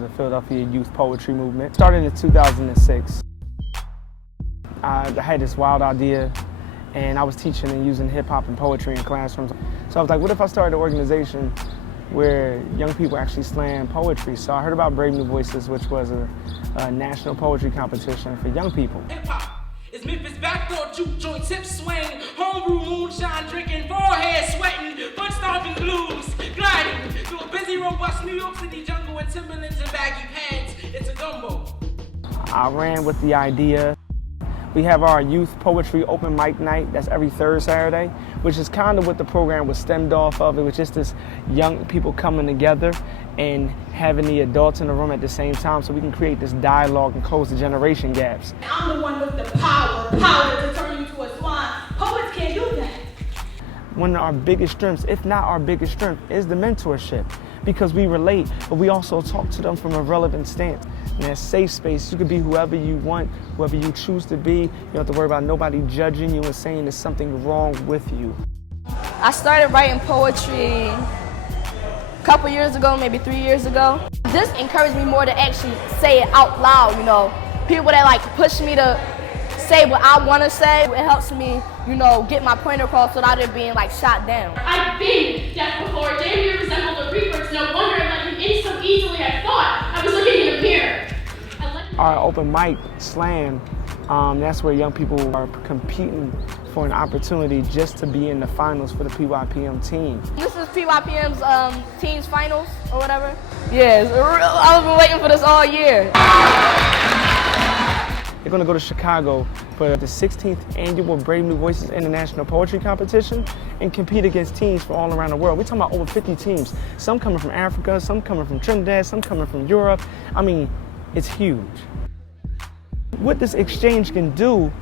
The Philadelphia Youth Poetry Movement started in 2006. I had this wild idea, and I was teaching and using hip-hop and poetry in classrooms. So I was like, what if I started an organization where young people actually slam poetry? So I heard about Brave New Voices, which was a national poetry competition for young people. Hip-hop is Memphis backdoor juke joints, hip swing, homebrew moonshine drinking, forehead sweating, foot stomping blues, gliding through a busy, robust New York City jungle in Timberlands and baggy pants. It's a gumbo. I ran with the idea. We have our youth poetry open mic night. That's every third Saturday, which is kind of what the program was stemmed off of. It was just this young people coming together and having the adults in the room at the same time so we can create this dialogue and close the generation gaps. I'm the one with the power to turn you to a swan. Poets can't do that. One of our biggest strengths, if not our biggest strength, is the mentorship, because we relate, but we also talk to them from a relevant stance. In that safe space, you can be whoever you want, whoever you choose to be. You don't have to worry about nobody judging you and saying there's something wrong with you. I started writing poetry a couple years ago, maybe 3 years ago. This encouraged me more to actually say it out loud, you know. People that like push me to say what I want to say. It helps me, you know, get my point across without it being like shot down. I've been deaf before. Damn, resembled a reaper. It's no wonder I let him in so easily. I thought I was looking in a mirror. Our open mic slam, that's where young people are competing for an opportunity just to be in the finals for the PYPM team. This is PYPM's team's finals or whatever. Yeah, I've been waiting for this all year. They're going to go to Chicago for the 16th annual Brave New Voices International Poetry Competition and compete against teams from all around the world. We're talking about over 50 teams. Some coming from Africa, some coming from Trinidad, some coming from Europe. I mean, it's huge. What this exchange can do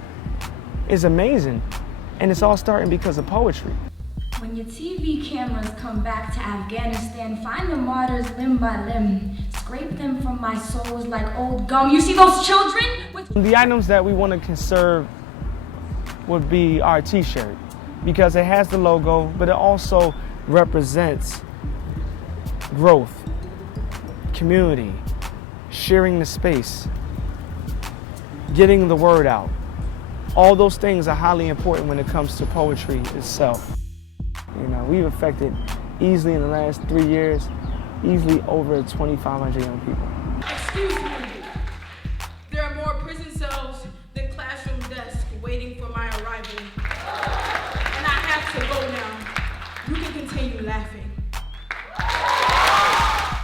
is amazing, and it's all starting because of poetry. When your TV cameras come back to Afghanistan, find the martyrs limb by limb. Scrape them from my souls like old gum. You see those children? The items that we want to conserve would be our t-shirt, because it has the logo, but it also represents growth, community, sharing the space, getting the word out. All those things are highly important when it comes to poetry itself. You know, we've affected easily in the last 3 years, easily over 2,500 young people. Excuse me. There are more prison cells than classroom desks waiting for my arrival. And I have to go now. You can continue laughing.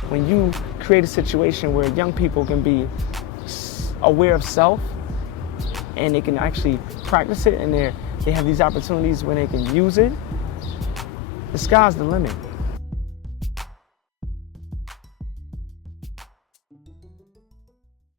When you create a situation where young people can be aware of self and they can actually practice it, and they have these opportunities when they can use it, the sky's the limit.